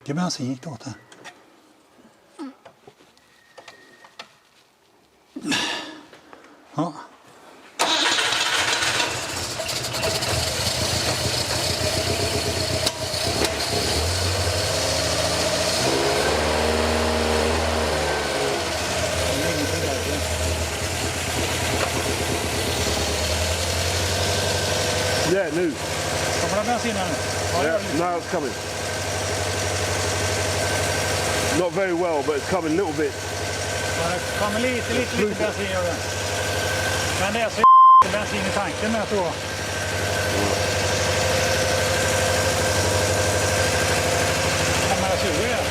Vilken bensin gick det åt här? Ja. Yeah, nu. Kommer det bensin här nu? Yeah, now it's coming. Not very well, but it's coming a little bit. Ja, det kommer lite bensin gör det. Men det är så bensin i tanken med, tror jag. Kommer det 20 igen?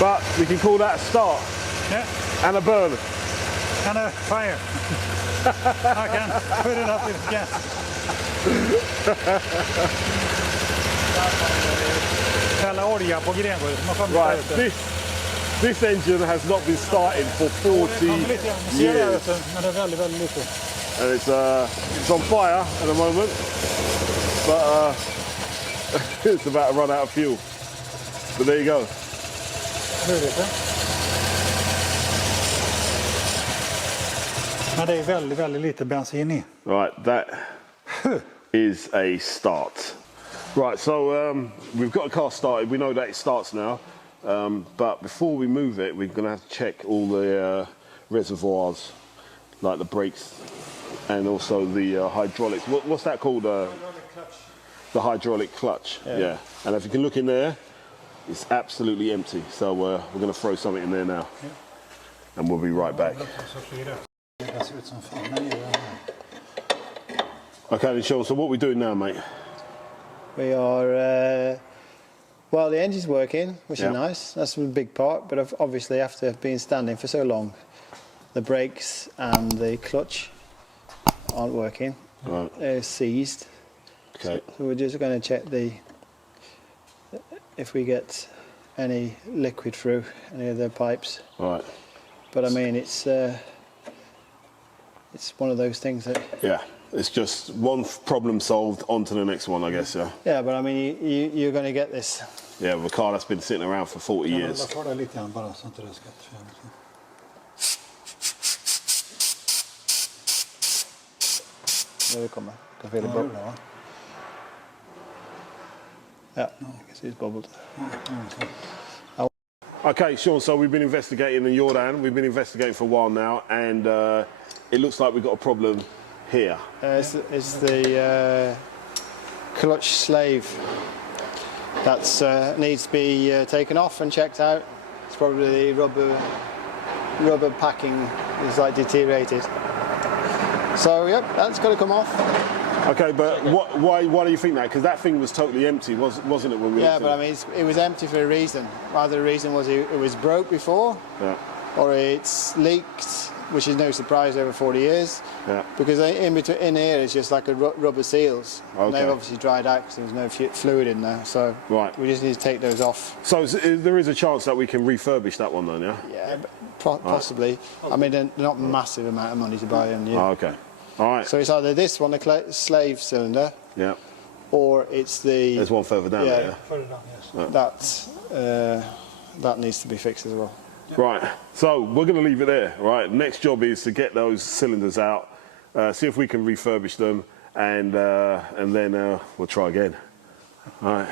But we can call that a start. Yeah. And a burn. And a fire. I can put it up with gas. Hälla olja på grengolvet. Right, this engine has not been started for 40 years. Men det är väldigt lite. And it's on fire at the moment. But it's about to run out of fuel. But there you go. Men det är väldigt lite bensin i. Right, that is a start. Right, so we've got a car started. We know that it starts now. But before we move it, we're going to have to check all the reservoirs, like the brakes and also the hydraulics. What's that called? Hydraulic clutch. The hydraulic clutch, yeah. And if you can look in there, it's absolutely empty. So we're going to throw something in there now. Yeah. And we'll be right back. Okay, Sean, so what are we doing now, mate? We are, well, the engine's working, which is nice. That's a big part, but obviously after being standing for so long, the brakes and the clutch aren't working. Right. They're seized. Okay. So we're just going to check if we get any liquid through any of the pipes. Right. But I mean, it's one of those things that... Yeah, it's just one problem solved, on to the next one, I guess, yeah. Yeah, but I mean, you're going to get this. Yeah, with a car that's been sitting around for 40 years. There we come. I can feel it bubble. Yeah, I can see it's bubbled. Okay, Sean, so we've been investigating in Jordan. We've been investigating for a while now, and it looks like we've got a problem here. It's the clutch slave that needs to be taken off and checked out. It's probably the rubber packing is like deteriorated. So yep, that's got to come off. Okay, but why do you think that? Because that thing was totally empty, wasn't it? When we yeah, but I mean, it was empty for a reason. Either the reason was it was broke before, or it's leaked, which is no surprise over 40 years. Yeah. Because in here it's just like a rubber seals. Okay. And they've obviously dried out because there's no fluid in there. So we just need to take those off. So there is a chance that we can refurbish that one then, yeah? Yeah, possibly. I mean, they're not massive amount of money to buy them new. Oh, okay. All right. So it's either this one, the slave cylinder, or it's the... There's one further down there. Further down, yes. That needs to be fixed as well. Right, so we're going to leave it there, right? Next job is to get those cylinders out, see if we can refurbish them, and then we'll try again. All right.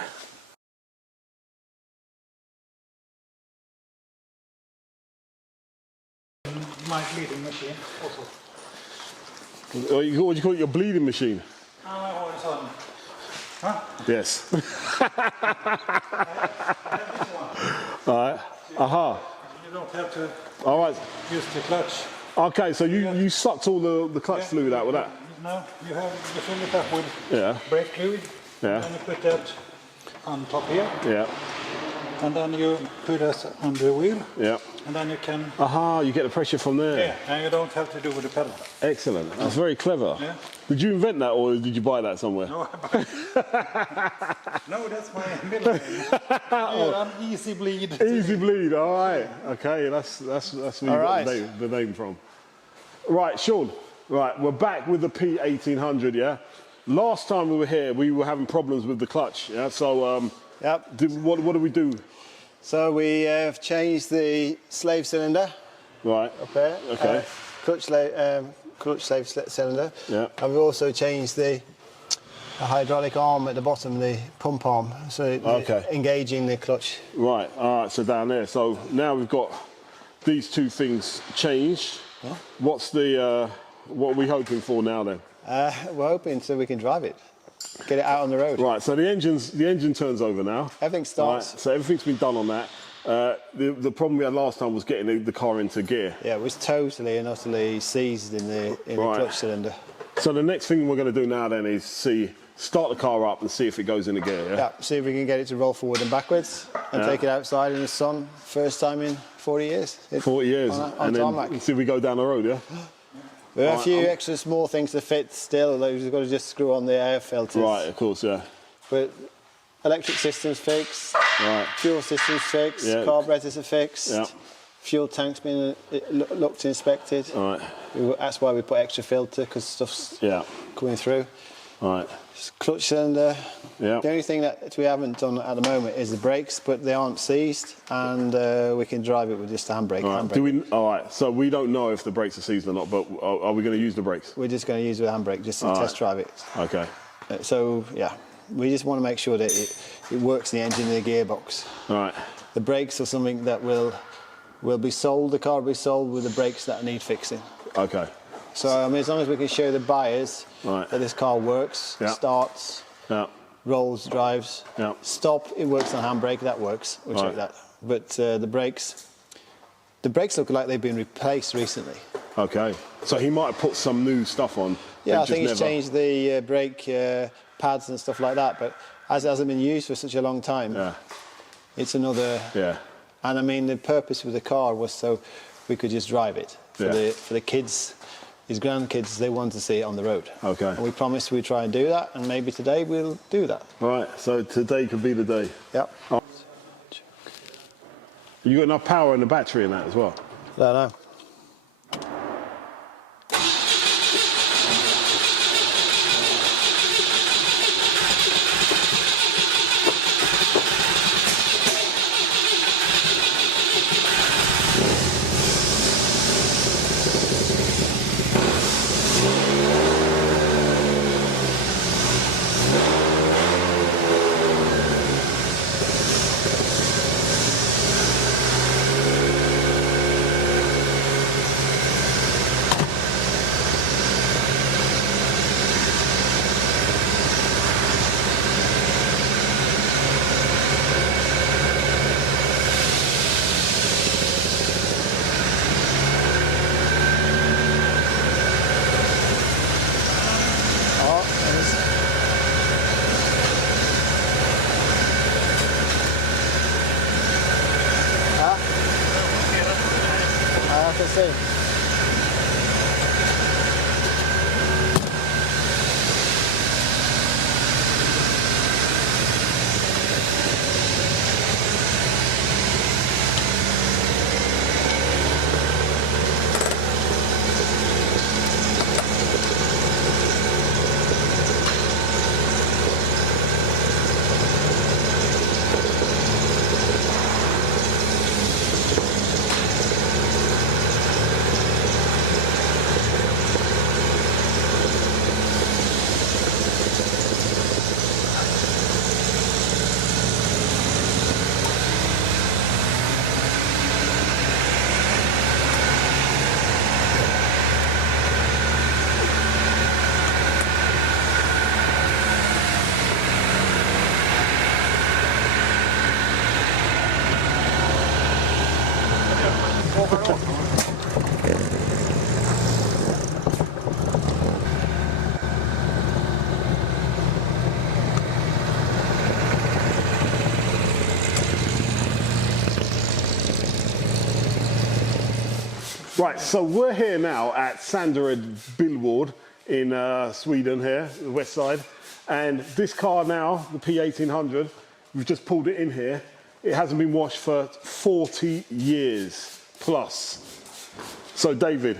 My bleeding machine also. What do you call it, your bleeding machine? Huh? Yes. All right. Aha. You don't have to use the clutch. Okay, so you sucked all the clutch fluid out with that? No, you fill it up with brake fluid. Yeah. And you put that on top here. Yeah. And then you put it on the wheel. Yeah. And then you can... Aha, you get the pressure from there. Yeah, and you don't have to do with the pedal. Excellent. That's very clever. Yeah. Did you invent that or did you buy that somewhere? No, no, that's my middle name. Yeah, easy bleed. Easy bleed, all right. Okay, that's where you got the name from. Right, Sean, Right, we're back with the P1800, yeah? Last time we were here, we were having problems with the clutch, yeah? So, Yep. what do we do? So we have changed the slave cylinder Right. up there. Okay. Clutch slave cylinder. Yeah. And we've also changed the hydraulic arm at the bottom, the pump arm, so Okay. engaging the clutch. Right, all right, so down there. So now we've got these two things changed. Yeah. What's the, what are we hoping for now then? We're hoping so we can drive it, get it out on the road. Right, so the engine turns over now. Everything starts. Right, so everything's been done on that. The problem we had last time was getting the car into gear. Yeah, it was totally and utterly seized in the clutch cylinder. So the next thing we're going to do now then is start the car up and see if it goes into gear, yeah? Yeah, see if we can get it to roll forward and backwards and take it outside in the sun, first time in 40 years. 40 years. On and tarmac. then see if we go down the road, yeah? There are a few extra small things to fit still, like we've got to just screw on the air filters. Right, of course, yeah. But electric system's fixed, Right. fuel system's fixed, Yeah. carburetors are fixed, Yeah. fuel tank's been looked and inspected. All right. That's why we put extra filter, because stuff's Yeah. coming through. All right. Clutch cylinder. Yeah. The only thing that we haven't done at the moment is the brakes, but they aren't seized, and we can drive it with just a handbrake. All right. All right. So we don't know if the brakes are seized or not, but are we going to use the brakes? We're just going to use it with a handbrake just to test drive it. Okay. So yeah, we just want to make sure that it works in the engine and the gearbox. All right. The brakes are something that will be sold. The car will be sold with the brakes that need fixing. Okay. So I mean, as long as we can show the buyers Right. that this car works, Yeah. starts, Yeah. rolls, drives, Yeah. stop, it works on handbrake, that works, we'll check Right. that. But the brakes look like they've been replaced recently. Okay. So he might have put some new stuff on. Yeah, I and think he's just never- changed the brake pads and stuff like that, but as it hasn't been used for such a long time, Yeah. it's another... Yeah. And I mean, the purpose of the car was so we could just drive it. For the kids, his grandkids, they want to see it on the road. Okay. And we promised we'd try and do that, and maybe today we'll do that. All right. So today could be the day. Yep. You got enough power in the battery in that as well? I don't know. I can see. Right, so we're here now at Sandared Billward in Sweden here, the west side. And this car now, the P1800, we've just pulled it in here. It hasn't been washed for 40 years plus. So David,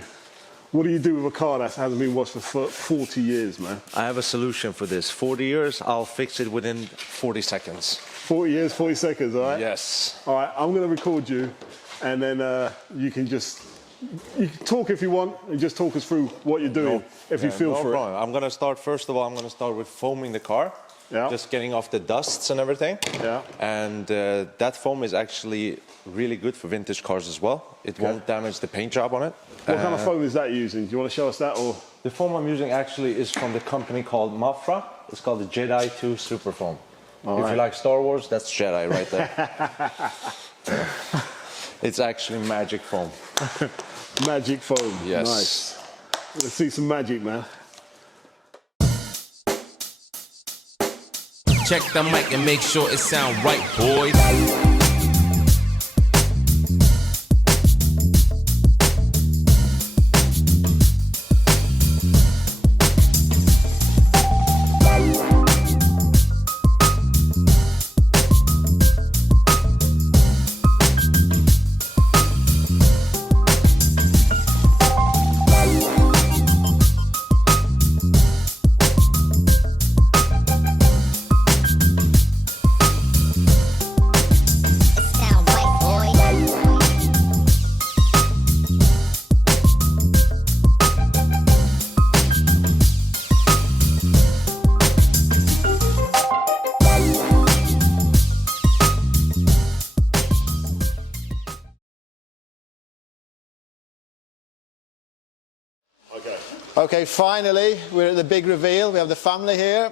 What do you do with a car that hasn't been washed for 40 years, man? I have a solution for this. 40 years, I'll fix it within 40 seconds. 40 years, 40 seconds, all right? Yes. All right, I'm going to record you, and then you can talk if you want, and just talk us through what you're doing, if you feel for problem. I'm going to start, first of all, I'm going to start with foaming the car. Yeah. Just getting off the dusts and everything. Yeah. And that foam is actually really good for vintage cars as well. It won't damage the paint job on it. What kind of foam is that using? Do you want to show us that? Or the foam I'm using actually is from the company called Mafra. It's called the Jedi 2 Super Foam. If you like Star Wars, that's Jedi right there. It's actually magic foam. Magic foam. Yes. Nice. Let's see some magic, man. Check the mic and make sure it sound right, boys. Okay, finally, we're at the big reveal. We have the family here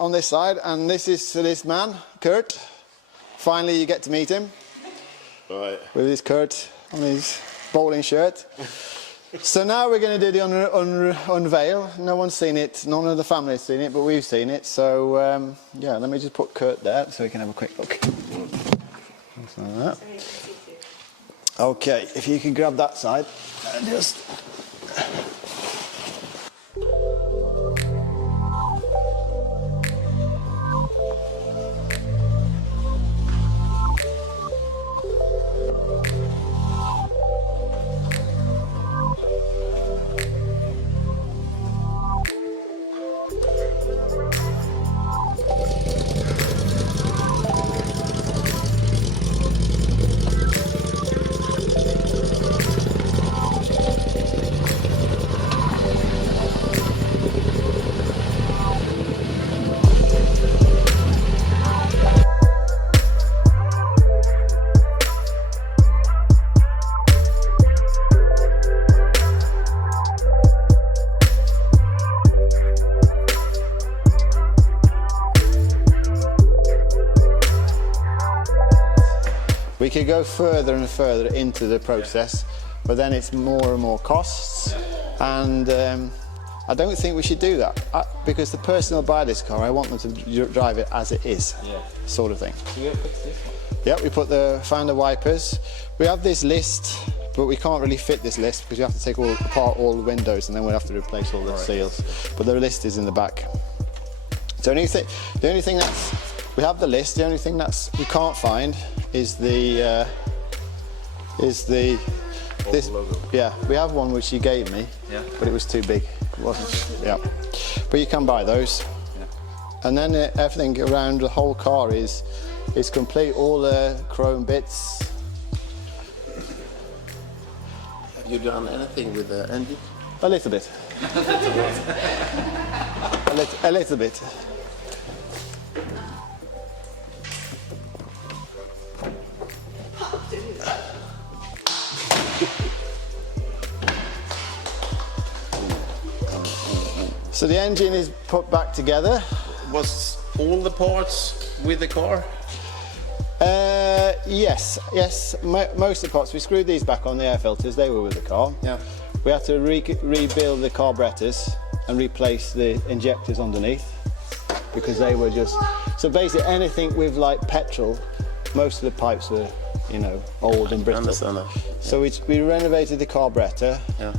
on this side, and this is this man, Kurt. Finally, you get to meet him. Right. With his Kurt on his bowling shirt. So now we're going to do the unveil. No one's seen it, none of the family has seen it, but we've seen it. So, yeah, let me just put Kurt there so we can have a quick look. Like that. Okay, if you can grab that side and just... We could go further and further into the process, but then it's more and more costs, and I don't think we should do that, because the person who'll buy this car, I want them to drive it as it is, sort of thing. So you fix this one? Yeah, we found the wipers. We have this list, but we can't really fit this list because you have to take apart all the windows, and then we'll have to replace all the seals. But the list is in the back. So the only thing that's, we have the list, the only thing that's we can't find is this, logo. Yeah, we have one which you gave me, but it was too big, it wasn't, yeah. But you can buy those. Yeah. And then everything around the whole car is complete, all the chrome bits. Have you done anything with the engine? A little bit. a little bit. So the engine is put back together. Was all the parts with the car? Yes. Most of the parts. We screwed these back on, the air filters, they were with the car. Yeah. We had to rebuild the carburetors and replace the injectors underneath because they were just... So basically anything with like petrol, most of the pipes were, you know, old and brittle. Understand that. Yeah. So we renovated the carburetor. Yeah.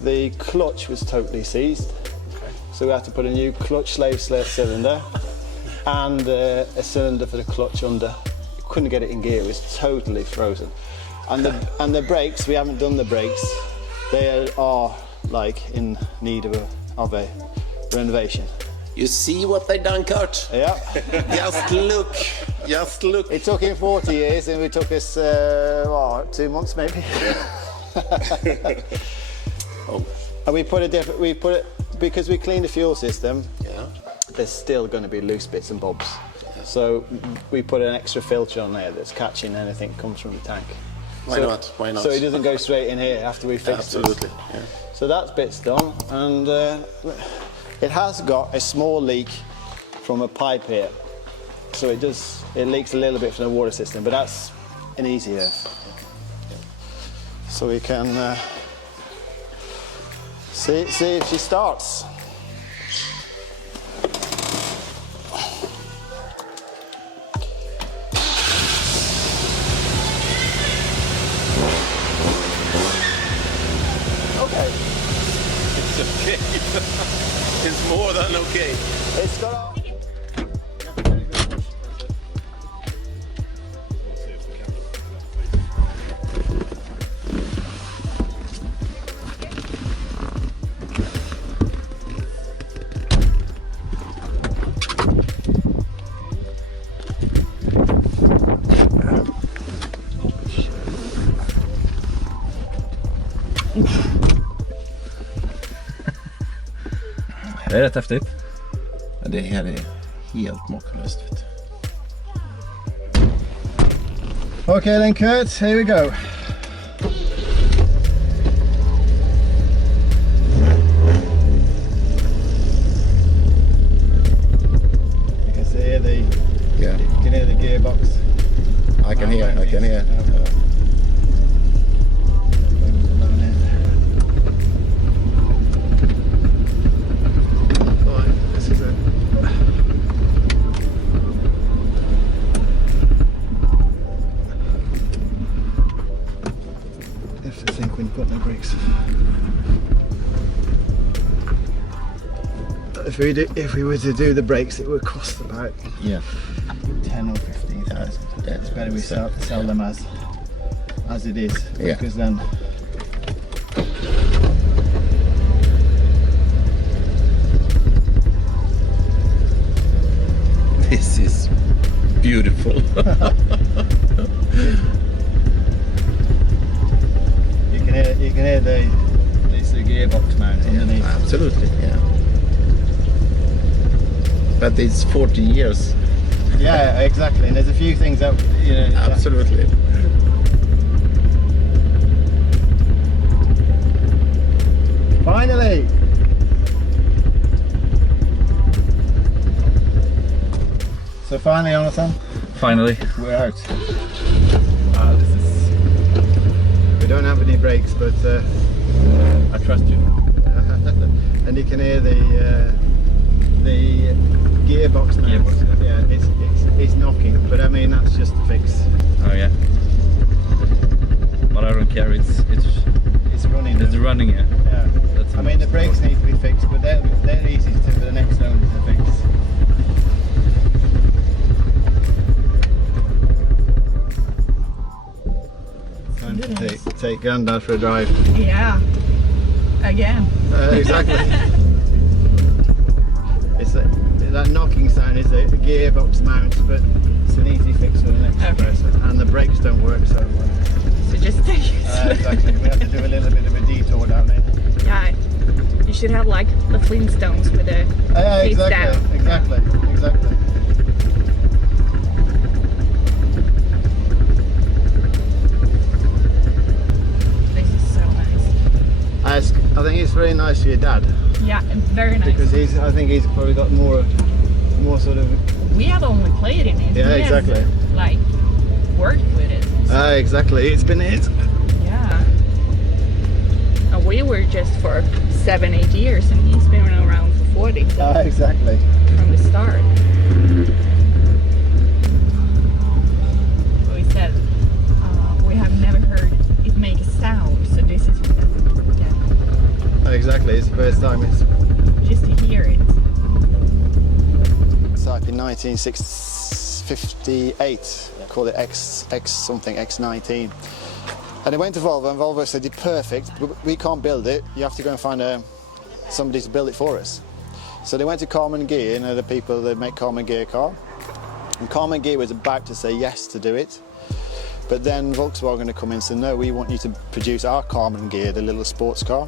The clutch was totally seized. So we had to put a new clutch slave cylinder and a cylinder for the clutch under. Couldn't get it in gear, it was totally frozen. And the brakes, we haven't done the brakes. They are like in need of a renovation. You see what they done, Kurt? Yeah. Just look. It took him 40 years, and it took us 2 months maybe. Oh. And we put it because we cleaned the fuel system. Yeah. There's still going to be loose bits and bobs. Yeah. So we put an extra filter on there that's catching anything that comes from the tank. Why not? Why not? So it doesn't go straight in here after we fix it. Absolutely. Yeah. So that bit's done, and it has got a small leak from a pipe here. So it leaks a little bit from the water system, but that's an easy earth. So we can see if she starts. Okay. It's okay. It's more than okay. It's got. Det är rätt häftigt. Det här är helt makalöst. Okay then, Kurt, here we go. You can hear the gearbox. I can hear. This is it. You have to think when you put no brakes. If we were to do the brakes, it would cost about 10 or 15,000. It's better we sell them as it is, because then. This is beautiful. You can hear the gearbox mount underneath. Absolutely, yeah. But it's 40 years. Yeah, exactly. And there's a few things that Absolutely. Finally. So finally, Jonathan, Finally. we're out. We don't have any brakes, but I trust you. and you can hear the gearbox now. Yeah, it's knocking, but I mean that's just a fix. Oh yeah. But I don't care. It's running. It's running. Yeah. Yeah. That's I mean the brakes need to be fixed, but they're easy for the next owner to fix. Time to take Granddad for a drive. Yeah, again. Exactly. That knocking sound is a gearbox mount, but it's an easy fix for the next person. And the brakes don't work, so just take it. exactly. We have to do a little bit of a detour down there. Yeah, you should have like the Flintstones with the feet down. Exactly. This is so nice. I think it's very nice for your dad. Yeah, very nice. Because I think he's probably got more sort of. We have only played in it. Yeah, He has, exactly. like worked with it. Exactly. It's been it. Yeah. And we were just for 7-8 years, and he's been around for 40. So Exactly. from the start. We said we have never heard it make a sound, so this is Exactly. It's the first time. It's just to hear it. type in 1958. Call it X something, X19. And they went to Volvo, and Volvo said, "You're perfect, but we can't build it. You have to go and find somebody to build it for us." So they went to Carman Ghia, the people that make Carman Ghia car. And Carman Ghia was about to say yes to do it. But then Volkswagen had come in and said, "No, we want you to produce our Carman Ghia, the little sports car."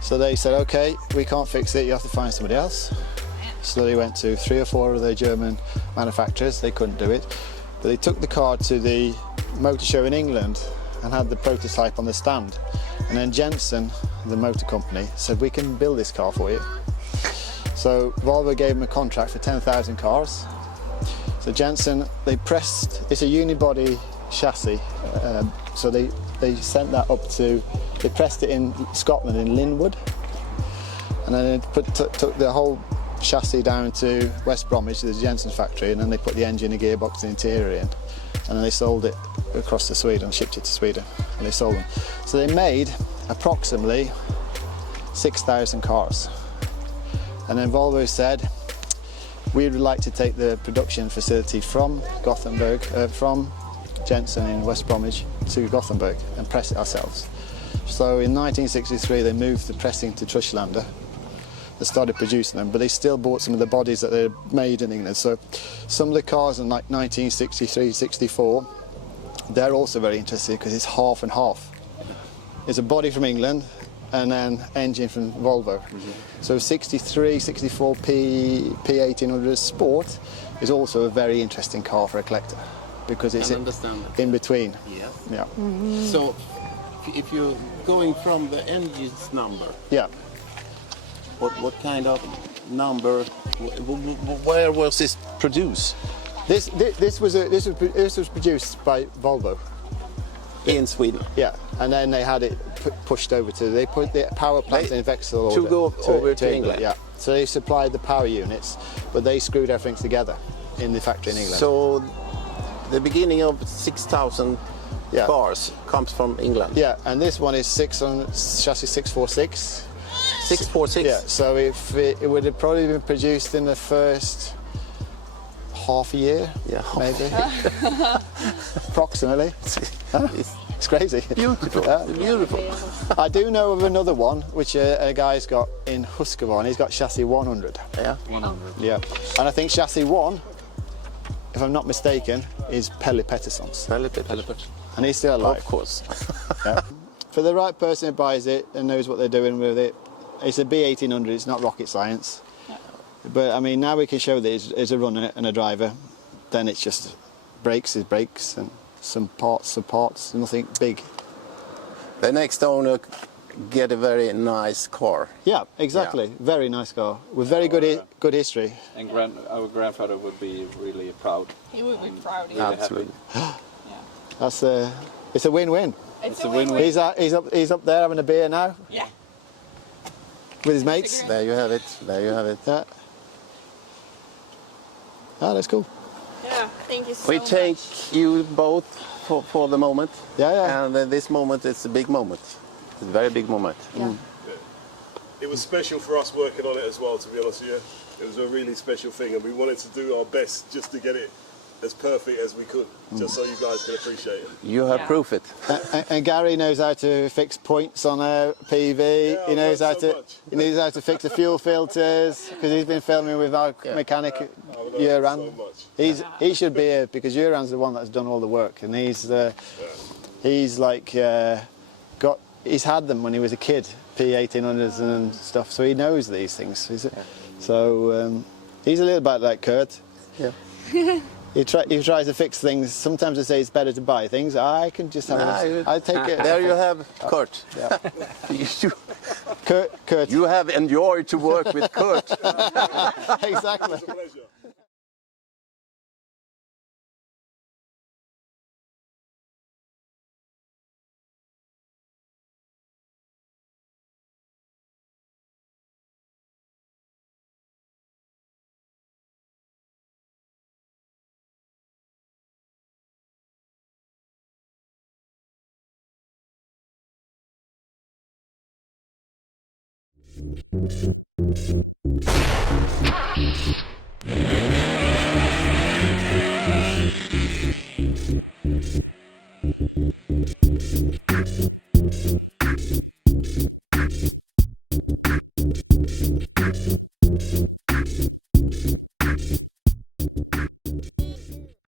So they said, "Okay, we can't fix it, you have to find somebody else." So they went to 3 or 4 of the German manufacturers, they couldn't do it. But they took the car to the motor show in England and had the prototype on the stand. And then Jensen, the motor company, said, "We can build this car for you." So Volvo gave them a contract for 10,000 cars. So Jensen, they pressed, it's a unibody chassis, so they sent that up to, they pressed it in Scotland in Linwood, and then they took the whole chassis down to West Bromwich, the Jensen factory, and then they put the engine, the gearbox, the interior in, and then they sold it across to Sweden, shipped it to Sweden, and they sold them. So they made approximately 6,000 cars. And then Volvo said, "We would like to take the production facility from Gothenburg, from Jensen in West Bromwich to Gothenburg and press it ourselves." So in 1963 they moved the pressing to Trushlander. They started producing them, but they still bought some of the bodies that they made in England. So some of the cars in like 1963, 64, they're also very interesting because it's half and half. It's a body from England and then engine from Volvo. So 63, 64 P1800 Sport is also a very interesting car for a collector because it's in between. Yes. Yeah. So if you're going from the engine's number, Yeah. what kind of number, where was this produced? This was produced by Volvo. In Sweden. Yeah, and then they had it pushed over to, they put the power plant in Vexel to go over to England. Yeah, so they supplied the power units, but they screwed everything together in the factory in England. So the beginning of 6,000 Yeah. cars comes from England. Yeah, and this one is chassis 646. 646. Yeah, so if it would have probably been produced in the first half a year, Yeah. maybe, approximately. It's crazy. Beautiful. Beautiful. I do know of another one, which a guy's got in Husqvarna. He's got chassis 100. Yeah. 100. Yeah, and I think chassis 1, if I'm not mistaken, is Pelle Pettersson's, and he's still alive. Of course. Yeah. For the right person who buys it and knows what they're doing with it, it's a B1800. It's not rocket science. But I mean, now we can show that it's a runner and a driver. Then it's just brakes is brakes and some parts, nothing big. The next owner get a very nice car. Yeah, exactly. Very nice car with very good history. And our grandfather would be really proud. He would be proud. Really Absolutely. That's it's a win-win. It's a win-win. He's up there having a beer now. Yeah. With his mates. There you have it. There you have it. Yeah. Oh, that's cool. Yeah. Thank you so We much. thank you both for the moment. Yeah, yeah. And this moment is a big moment. It's a very big moment. Yeah. It was special for us working on it as well, to be honest with you. It was a really special thing, and we wanted to do our best just to get it as perfect as we could, just so you guys can appreciate it. You have Yeah. proof it. And Gary knows how to fix points on a PV. Yeah, He knows how I've learned to. so much. He knows how to fix the fuel filters because he's been filming with our mechanic I've learned Göran. so much. He should be here because Göran's the one that's done all the work, and he's like he's had them when he was a kid, P1800s and stuff, so he knows these things. He's a little bit like Kurt. Yeah. He tries to fix things. Sometimes they say it's better to buy things. I can just have I take it. There you have Kurt. Yeah. You, Kurt. you have enjoyed to work with Kurt. Exactly. It's a pleasure. Thank you.